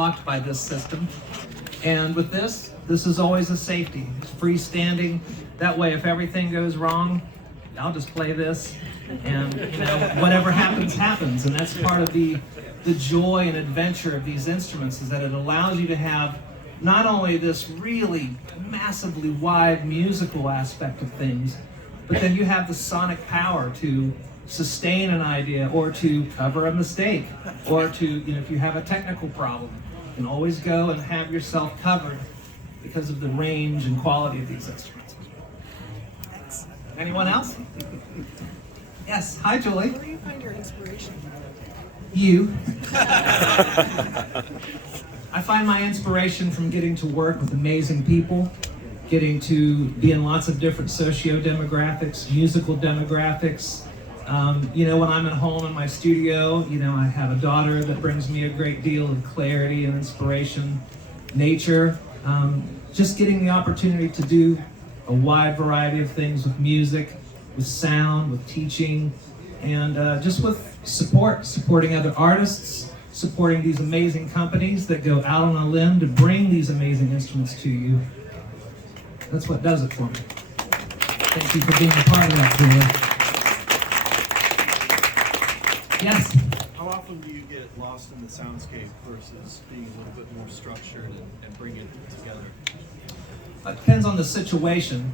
blocked by this system. And with this is always a safety. It's freestanding. That way, if everything goes wrong, I'll just play this, and whatever happens, happens. And that's part of the joy and adventure of these instruments, is that it allows you to have not only this really massively wide musical aspect of things, but then you have the sonic power to sustain an idea, or to cover a mistake, or to, if you have a technical problem, you can always go and have yourself covered because of the range and quality of these instruments. Anyone else? Yes, hi Julie. Where do you find your inspiration? You. I find my inspiration from getting to work with amazing people, getting to be in lots of different socio-demographics, musical demographics. When I'm at home in my studio, I have a daughter that brings me a great deal of clarity and inspiration. Nature, just getting the opportunity to do a wide variety of things with music, with sound, with teaching, and just with supporting other artists, supporting these amazing companies that go out on a limb to bring these amazing instruments to you. That's what does it for me. Thank you for being a part of that, Julie. Yes? How often do you get lost in the soundscape versus being a little bit more structured and bring it together? It depends on the situation.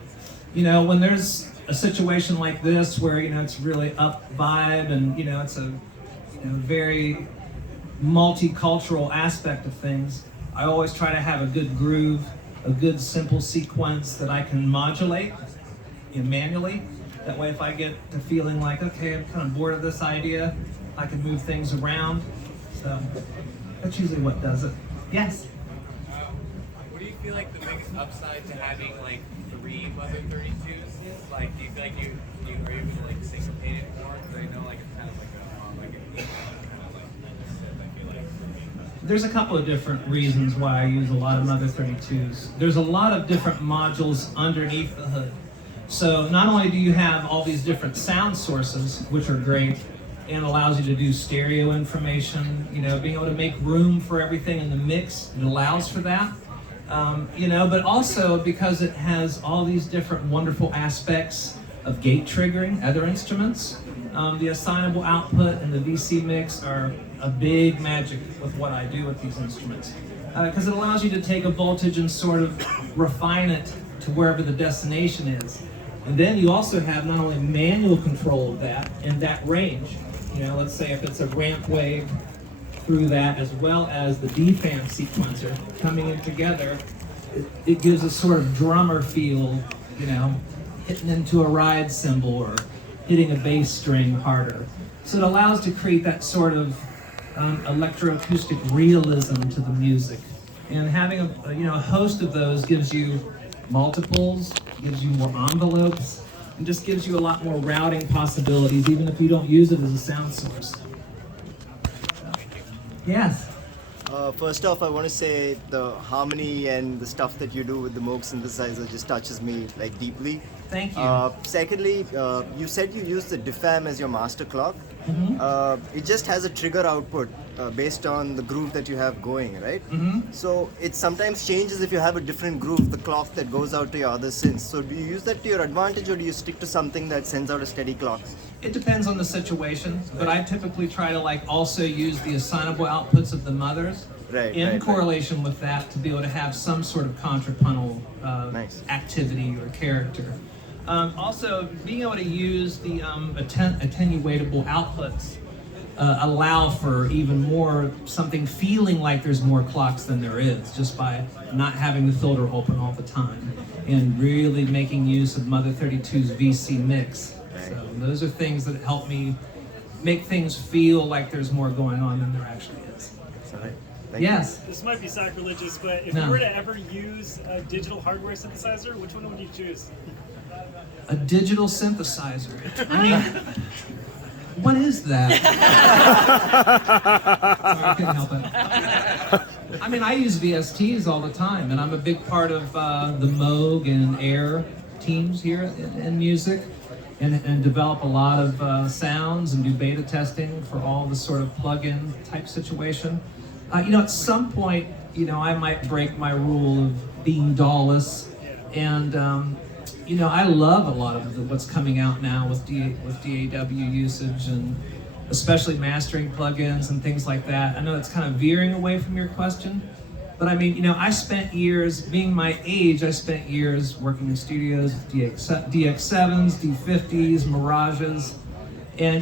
When there's a situation like this where, it's really up vibe and, it's a very multicultural aspect of things, I always try to have a good groove, a good simple sequence that I can modulate manually. That way if I get to feeling like, okay, I'm kind of bored of this idea, I can move things around. So that's usually what does it. Yes? What do you feel like the biggest upside to having like 3 Mother 32s is? Like, do you feel like you are able to like syncopate it more? Because I know like it's kind of like an equal kind of like I feel like. There's a couple of different reasons why I use a lot of Mother 32s. There's a lot of different modules underneath the hood. So not only do you have all these different sound sources, which are great, and allows you to do stereo information, being able to make room for everything in the mix, it allows for that. But also because it has all these different wonderful aspects of gate triggering other instruments. The assignable output and the VC mix are a big magic with what I do with these instruments. Because it allows you to take a voltage and sort of refine it to wherever the destination is. And then you also have not only manual control of that in that range, let's say if it's a ramp wave through that, as well as the DFAM sequencer coming in together, it gives a sort of drummer feel, hitting into a ride cymbal or hitting a bass string harder. So it allows to create that sort of electroacoustic realism to the music. And having a host of those gives you multiples, gives you more envelopes, and just gives you a lot more routing possibilities, even if you don't use it as a sound source. Yes? First off, I want to say the harmony and the stuff that you do with the Moog synthesizer just touches me like deeply. Thank you. Secondly, you said you use the DFAM as your master clock. Mm-hmm. It just has a trigger output based on the groove that you have going, right? Mm-hmm. So it sometimes changes if you have a different groove, the clock that goes out to your other synths. So do you use that to your advantage, or do you stick to something that sends out a steady clock? It depends on the situation, but I typically try to also use the assignable outputs of the mothers in correlation with that to be able to have some sort of contrapuntal activity or character. Also, being able to use the attenuatable outputs allow for even more, something feeling like there's more clocks than there is, just by not having the filter open all the time and really making use of Mother 32's VC mix. So those are things that help me make things feel like there's more going on than there actually is. Yes? This might be sacrilegious, but if you were to ever use a digital hardware synthesizer, which one would you choose? A digital synthesizer. I mean, what is that? Sorry, I couldn't help it. I mean, I use VSTs all the time, and I'm a big part of the Moog and Air teams here in music, and develop a lot of sounds and do beta testing for all the sort of plug-in type situation. At some point, I might break my rule of being DAW-less, and I love a lot of what's coming out now with DAW usage, and especially mastering plugins and things like that. I know it's kind of veering away from your question, but I spent years, being my age, I spent years working in studios with DX7s, D50s, Mirages, and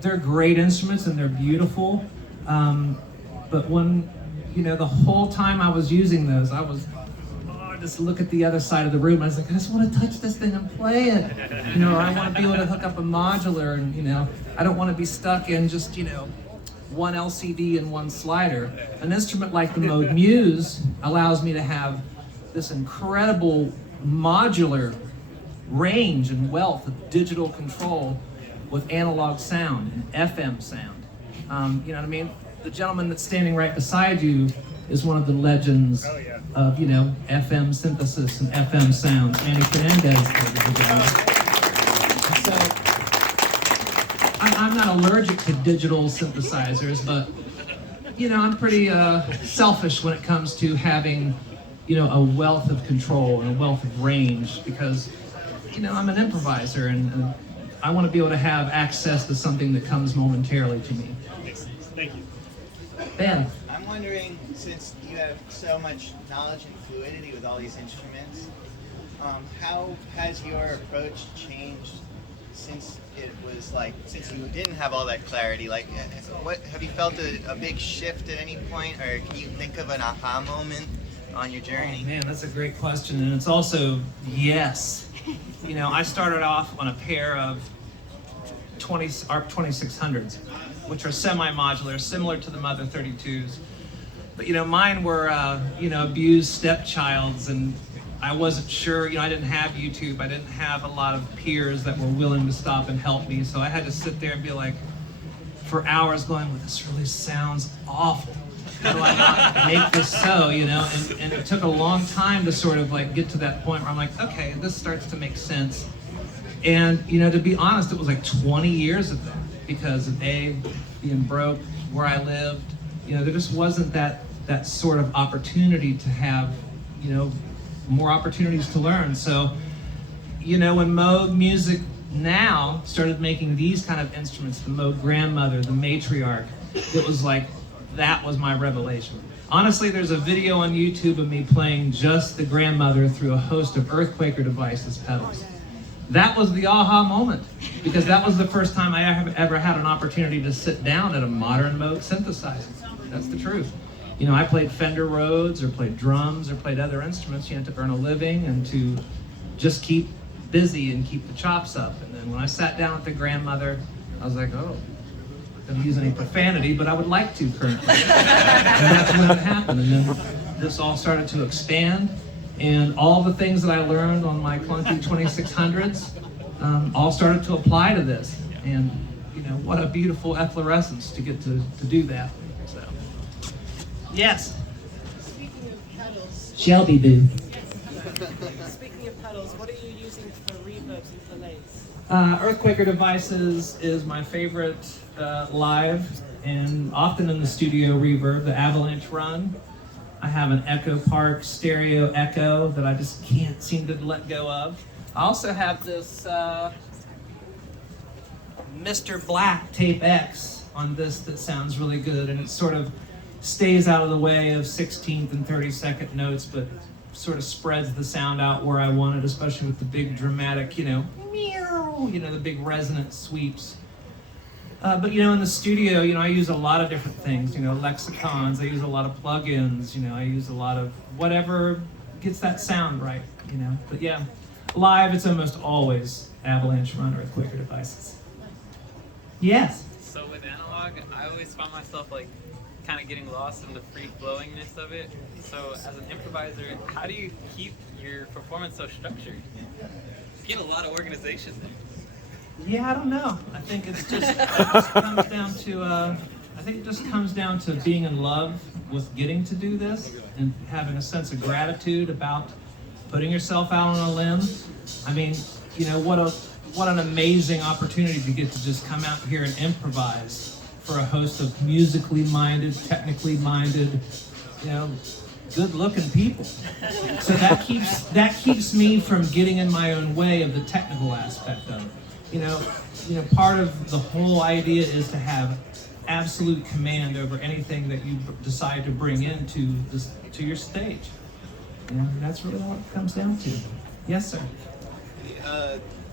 they're great instruments and they're beautiful. But when, the whole time I was using those, I was, just look at the other side of the room. I was like, I just want to touch this thing and play it. Or I want to be able to hook up a modular, and I don't want to be stuck in just, one LCD and one slider. An instrument like the Moog Muse allows me to have this incredible modular range and wealth of digital control with analog sound and FM sound. You know what I mean? The gentleman that's standing right beside you is one of the legends of, FM synthesis and FM sound. Manny Fernandez. So, I'm not allergic to digital synthesizers, but, I'm pretty selfish when it comes to having, a wealth of control and a wealth of range, because, I'm an improviser, and I want to be able to have access to something that comes momentarily to me. Thank you. Ben. I'm wondering, since you have so much knowledge and fluidity with all these instruments, how has your approach changed since since you didn't have all that clarity? Like, what have you felt a big shift at any point, or can you think of an aha moment on your journey? Oh, man, that's a great question, and it's also yes. I started off on a pair of ARP 2600s, which are semi-modular, similar to the Mother 32s. But mine were abused stepchilds, and I wasn't sure. I didn't have YouTube. I didn't have a lot of peers that were willing to stop and help me. So I had to sit there and be like, for hours, going, well, this really sounds awful. How do I not make this so? And it took a long time to sort of get to that point where I'm like, okay, this starts to make sense. And to be honest, it was like 20 years of that, because of being broke, where I lived. There just wasn't that sort of opportunity to have, more opportunities to learn. So, when Moog Music now started making these kind of instruments, the Moog Grandmother, the Matriarch, it was like, that was my revelation. Honestly, there's a video on YouTube of me playing just the Grandmother through a host of Earthquaker Devices pedals. That was the aha moment, because that was the first time I ever had an opportunity to sit down at a modern Moog synthesizer. That's the truth. I played Fender Rhodes, or played drums, or played other instruments, to earn a living and to just keep busy and keep the chops up. And then when I sat down with the Grandmother, I was like, oh, I don't use any profanity, but I would like to currently. And that's when it happened. And then this all started to expand, and all the things that I learned on my clunky 2600s all started to apply to this. And what a beautiful efflorescence to get to do that. So, yes. Speaking of pedals. Shelby Boo. Speaking of pedals, what are you using for reverbs and delays? Earthquaker Devices is my favorite live, and often in the studio reverb, the Avalanche Run. I have an Echo Park stereo echo that I just can't seem to let go of. I also have this Mr. Black Tape X on this that sounds really good, and it sort of stays out of the way of 16th and 32nd notes, but sort of spreads the sound out where I want it, especially with the big dramatic, meow, the big resonant sweeps. But in the studio, I use a lot of different things, lexicons, I use a lot of plugins, I use a lot of whatever gets that sound right, But yeah, live, it's almost always Avalanche Run Earthquaker Devices. Yes? So with analog, I always found myself kind of getting lost in the free flowingness of it. So as an improviser, how do you keep your performance so structured? You get a lot of organization there. Yeah, I don't know. I think it just comes down to being in love with getting to do this and having a sense of gratitude about putting yourself out on a limb. I mean, what an amazing opportunity to get to just come out here and improvise for a host of musically minded, technically minded, you know, good-looking people. So that keeps me from getting in my own way of the technical aspect of it. You know, part of the whole idea is to have absolute command over anything that you decide to bring into to your stage. You know, that's really what it comes down to. Yes, sir.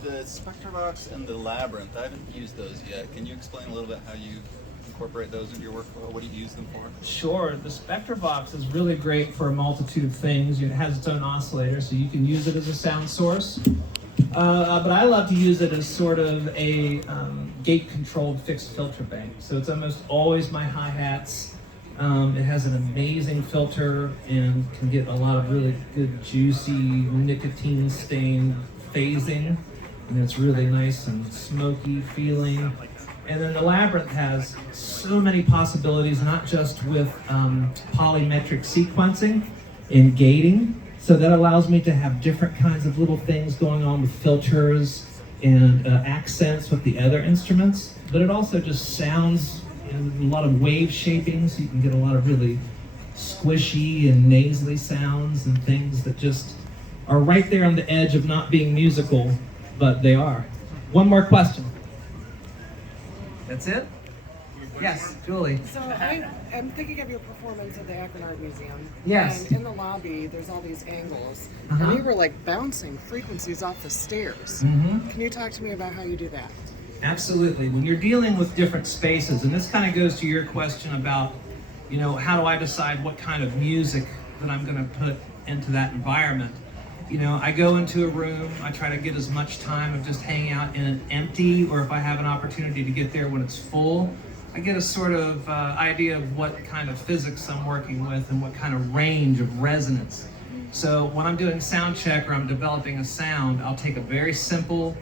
The Spectravox and the Labyrinth, I haven't used those yet. Can you explain a little bit how you incorporate those into your workflow? What do you use them for? Sure. The Spectravox is really great for a multitude of things. It has its own oscillator, so you can use it as a sound source. But I love to use it as sort of a gate-controlled fixed filter bank. So it's almost always my hi-hats. It has an amazing filter and can get a lot of really good, juicy, nicotine-stained phasing. And it's really nice and smoky feeling. And then the Labyrinth has so many possibilities, not just with polymetric sequencing and gating. So that allows me to have different kinds of little things going on with filters and accents with the other instruments. But it also just sounds, a lot of wave shaping, so you can get a lot of really squishy and nasally sounds and things that just are right there on the edge of not being musical, but they are. One more question. That's it? Yes, Julie. So I'm thinking of your performance at the Akron Art Museum. Yes. And in the lobby, there's all these angles. Uh-huh. And you were like bouncing frequencies off the stairs. Mm-hmm. Can you talk to me about how you do that? Absolutely. When you're dealing with different spaces, and this kind of goes to your question about, you know, how do I decide what kind of music that I'm going to put into that environment? You know, I go into a room, I try to get as much time of just hanging out in an empty, or if I have an opportunity to get there when it's full, I get a sort of idea of what kind of physics I'm working with and what kind of range of resonance. So when I'm doing sound check or I'm developing a sound, I'll take a very simple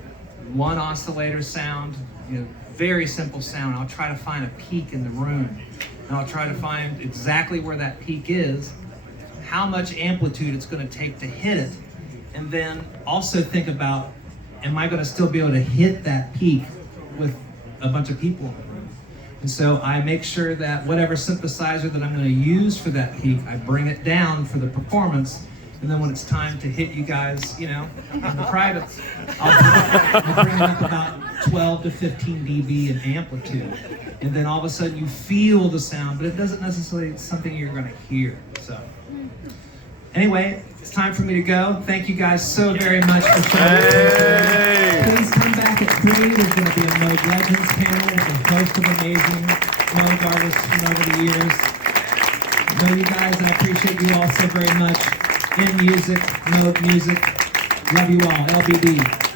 one oscillator sound, you know, very simple sound. I'll try to find a peak in the room, and I'll try to find exactly where that peak is, how much amplitude it's going to take to hit it, and then also think about, am I going to still be able to hit that peak with a bunch of people in the room? And so I make sure that whatever synthesizer that I'm going to use for that peak, I bring it down for the performance. And then when it's time to hit you guys, you know, in the privates, I'll bring it up about 12 to 15 dB in amplitude. And then all of a sudden you feel the sound, but it doesn't necessarily, it's something you're going to hear. So anyway, it's time for me to go. Thank you guys so very much for showing up. Please come back at 3. There's going to be a Moog Legends panel with a host of amazing Moog artists from over the years. I know you guys, and I appreciate you all so very much. inMusic, Moog Music. Love you all. LBD.